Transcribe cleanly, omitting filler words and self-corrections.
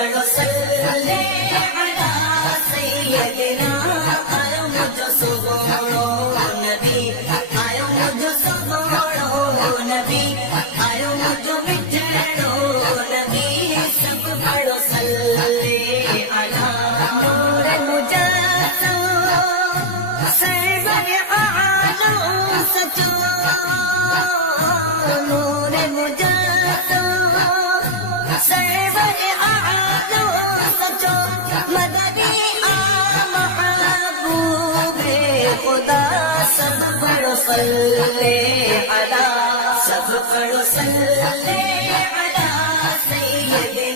پڑھو صلی علی سیدنا آیو مجھو سگوڑو نبی آیو مجھو سگوڑو نبی آیو مجھو مٹھڑو نبی سب پڑھو صلی علی نور مجسم سرور عالم سچو نور مجسم سرور عالم سچو مدنی محبوب خدا سب پڑھو صلی علی سب پڑھو صلی علی سیدنا